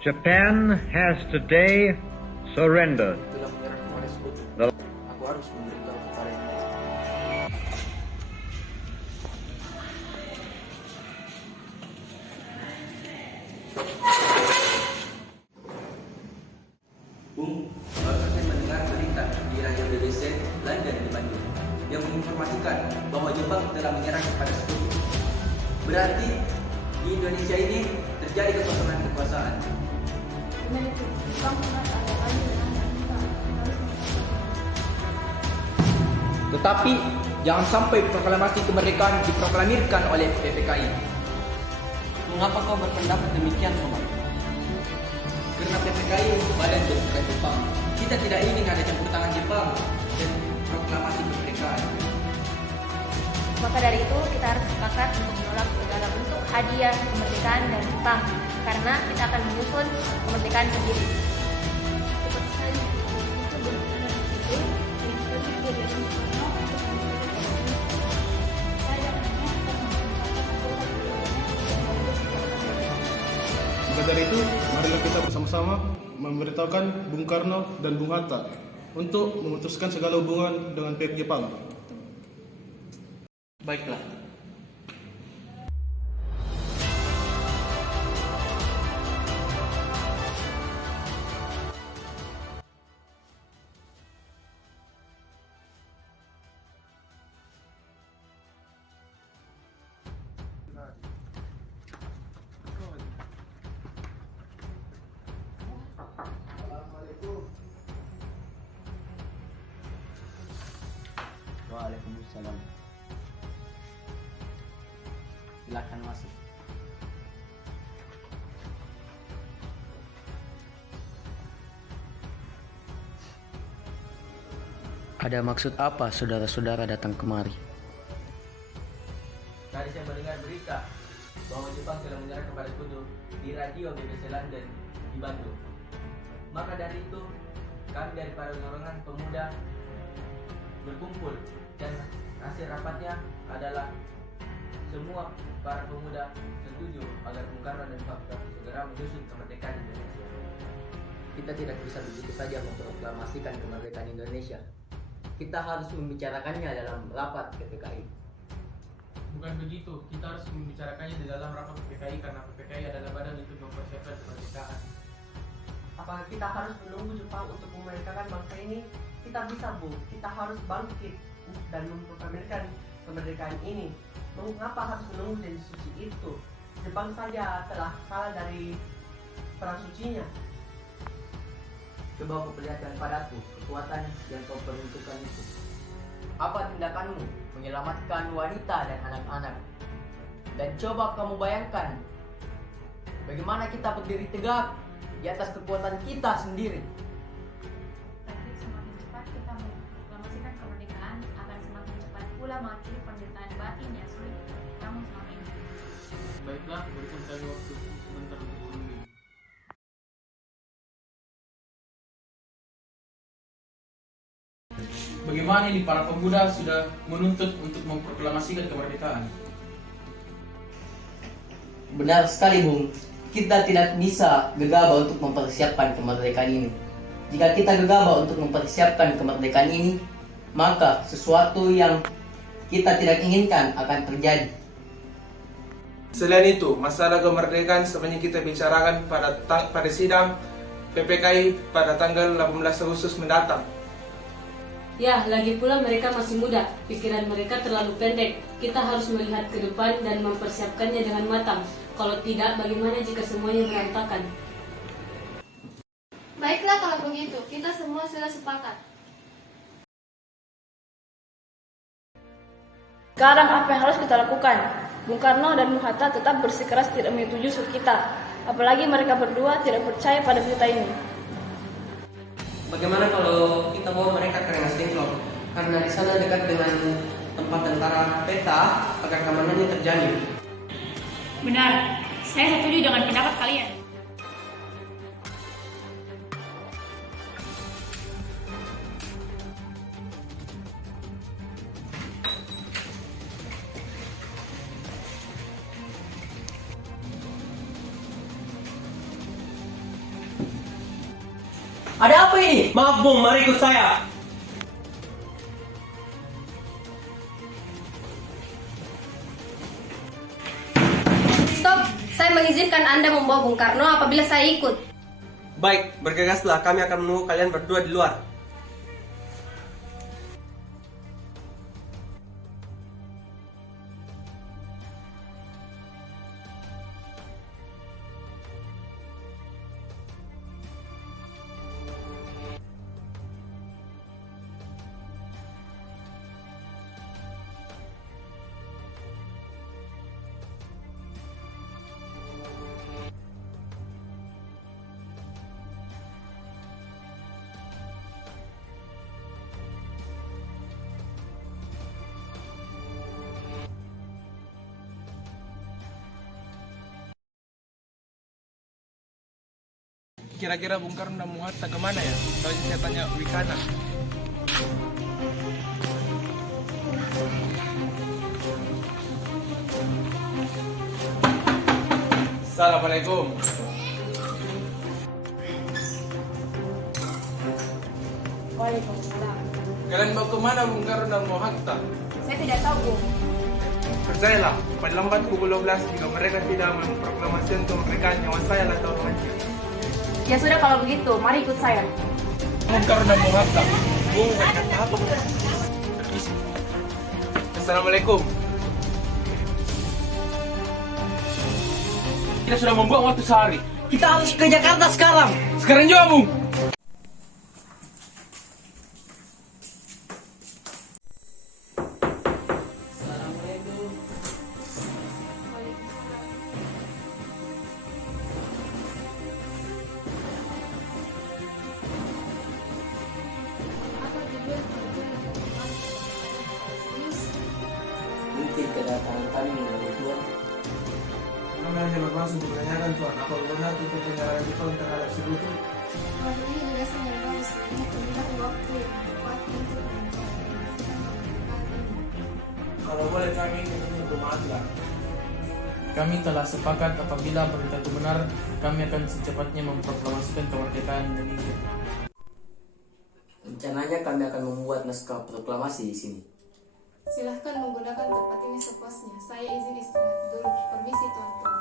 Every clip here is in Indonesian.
Japan has today surrendered. Telah menyerah kepada sekutu. Aku harus memberitahu kepadanya. Bung, baru saja mendengar berita di radio BBC London di Bandung yang menginformasikan bahwa Jepang telah menyerah kepada sekutu. Berarti di Indonesia ini terjadi kekosongan kekuasaan. Tetapi jangan sampai proklamasi kemerdekaan diproklamirkan oleh PPKI. Mengapa kau berpendapat demikian, Sobat? Karena PPKI badan bentukan Jepang. Kita tidak ingin ada campur tangan Jepang dan proklamasi kemerdekaan. Maka dari itu kita harus sepakat untuk menolak segala bentuk hadiah kemerdekaan dari Jepang karena kita akan menyusun kemerdekaan sendiri. Maka dari itu, marilah kita bersama-sama memberitahukan Bung Karno dan Bung Hatta untuk memutuskan segala hubungan dengan pihak Jepang. Baiklah. Waalaikumsalam. Silakan masuk. Ada maksud apa saudara-saudara datang kemari? Tadi saya mendengar berita bahwa Jepang telah menyerah kepada sekutu di radio BBC London di Bandung. Maka dari itu, kami dari para golongan pemuda berkumpul dan hasil rapatnya adalah semua para pemuda setuju agar Bung Karno dan Pak Hatta segera menyusun kemerdekaan Indonesia. Kita tidak bisa begitu saja memproklamasikan kemerdekaan Indonesia. Kita harus membicarakannya dalam rapat PPKI. Bukan begitu, kita harus membicarakannya di dalam rapat PPKI karena PPKI adalah badan untuk mempersiapkan kemerdekaan. Apakah kita harus menunggu Jepang untuk memerdekakan bangsa ini? Kita bisa, Bu. Kita harus bangkit dan memproklamirkan kemerdekaan ini. Mengapa harus menunggu janji suci itu? Jepang saja telah kalah dari perang sucinya. Coba kau perlihatkan padaku kekuatan yang kau peruntukkan itu. Apa tindakanmu menyelamatkan wanita dan anak-anak? Dan coba kamu bayangkan bagaimana kita berdiri tegak di atas kekuatan kita sendiri. Tapi semakin cepat kita memproklamasikan kemerdekaan, akan semakin cepat pula mengakhiri penderitaan batin yang sulit namun selama ini. Baiklah, berikan saya waktu sebentar untuk menunggu. Bagaimana ini para pemuda sudah menuntut untuk memproklamasikan kemerdekaan? Benar sekali, Bung. Kita tidak bisa gegabah untuk mempersiapkan kemerdekaan ini. Jika kita gegabah untuk mempersiapkan kemerdekaan ini, maka sesuatu yang kita tidak inginkan akan terjadi. Selain itu, masalah kemerdekaan sebenarnya kita bicarakan pada sidang PPKI pada tanggal 18 Agustus mendatang. Ya, lagi pula mereka masih muda, pikiran mereka terlalu pendek. Kita harus melihat ke depan dan mempersiapkannya dengan matang. Kalau tidak, bagaimana jika semuanya berantakan? Baiklah kalau begitu, kita semua sudah sepakat. Sekarang apa yang harus kita lakukan? Bung Karno dan Bung Hatta tetap bersikeras tidak menyetujui usul kita. Apalagi mereka berdua tidak percaya pada berita ini. Bagaimana kalau kita bawa mereka ke Rengas Dengklok? Karena di sana dekat dengan tempat tentara peta agar keamanannya terjamin. Benar, saya setuju dengan pendapat kalian. Ada apa ini? Maaf Bung, mari ikut saya. Stop, saya mengizinkan Anda membawa Bung Karno apabila saya ikut. Baik, bergegaslah. Kami akan menunggu kalian berdua di luar. Kira-kira Bung Karno dan Bung Hatta kemana ya? Tadi saya tanya Wikana. Assalamualaikum. Waalaikumsalam. Kalian mau kemana Bung Karno dan Bung Hatta? Saya tidak tahu, Bung. Percayalah, paling lambat pukul 12 jika mereka tidak memproklamasikan kemerdekaan nyawa saya lah tahun mancing. Ya sudah kalau begitu, mari ikut saya. Bung Karno dan Bung Hatta. Bung, kata apa? Assalamualaikum. Kita sudah membuang waktu sehari. Kita harus ke Jakarta sekarang. Sekarang juga, Bung. Mungkin kedatangan kami menurut Tuhan. Kami hanya bermaksud menanyakan Tuhan, apa benar itu penyerangan Jepang terhadap sekutu? Kalau boleh kami ingin untuk maaflah. Kami telah sepakat apabila berita itu benar, kami akan secepatnya memproklamasikan kemerdekaan Indonesia. Rencananya kami akan membuat naskah proklamasi di sini. Silahkan menggunakan tempat ini sepuasnya. Saya izin istirahat dulu. Permisi tuan-tuan.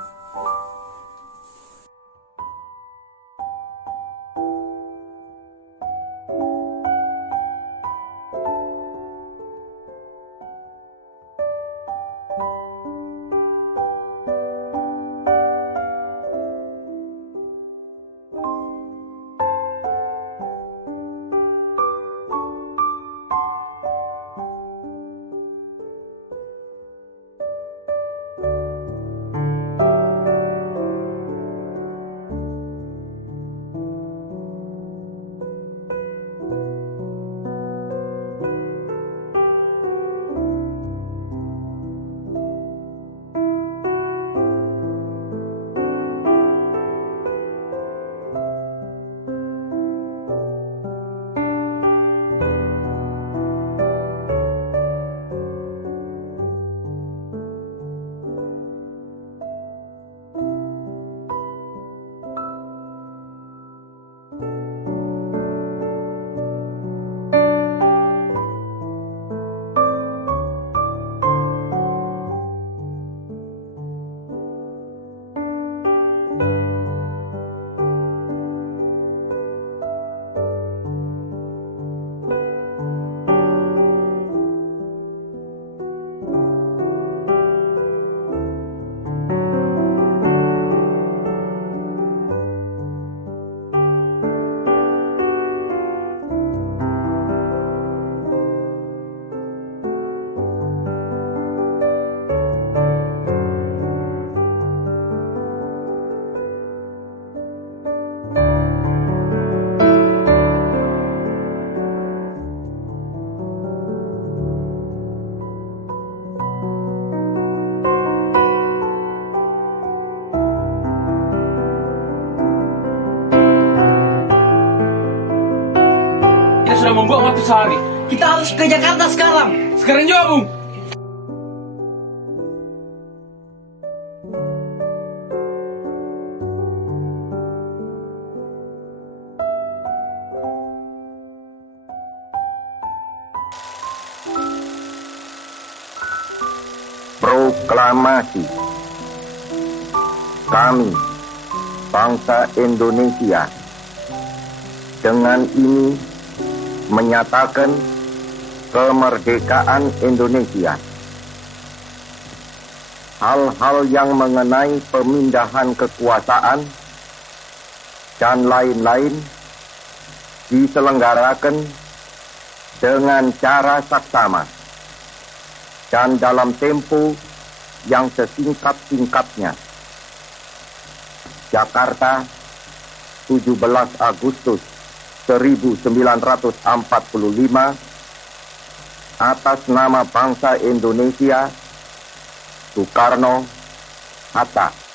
Sudah membuang waktu sehari. Kita harus ke Jakarta sekarang. Sekarang juga, Bung. Proklamasi. Kami, bangsa Indonesia, dengan ini menyatakan kemerdekaan Indonesia. Hal-hal yang mengenai pemindahan kekuasaan dan lain-lain diselenggarakan dengan cara saksama dan dalam tempo yang sesingkat-singkatnya. Jakarta, 17 Agustus 1945, atas nama bangsa Indonesia, Soekarno, Hatta.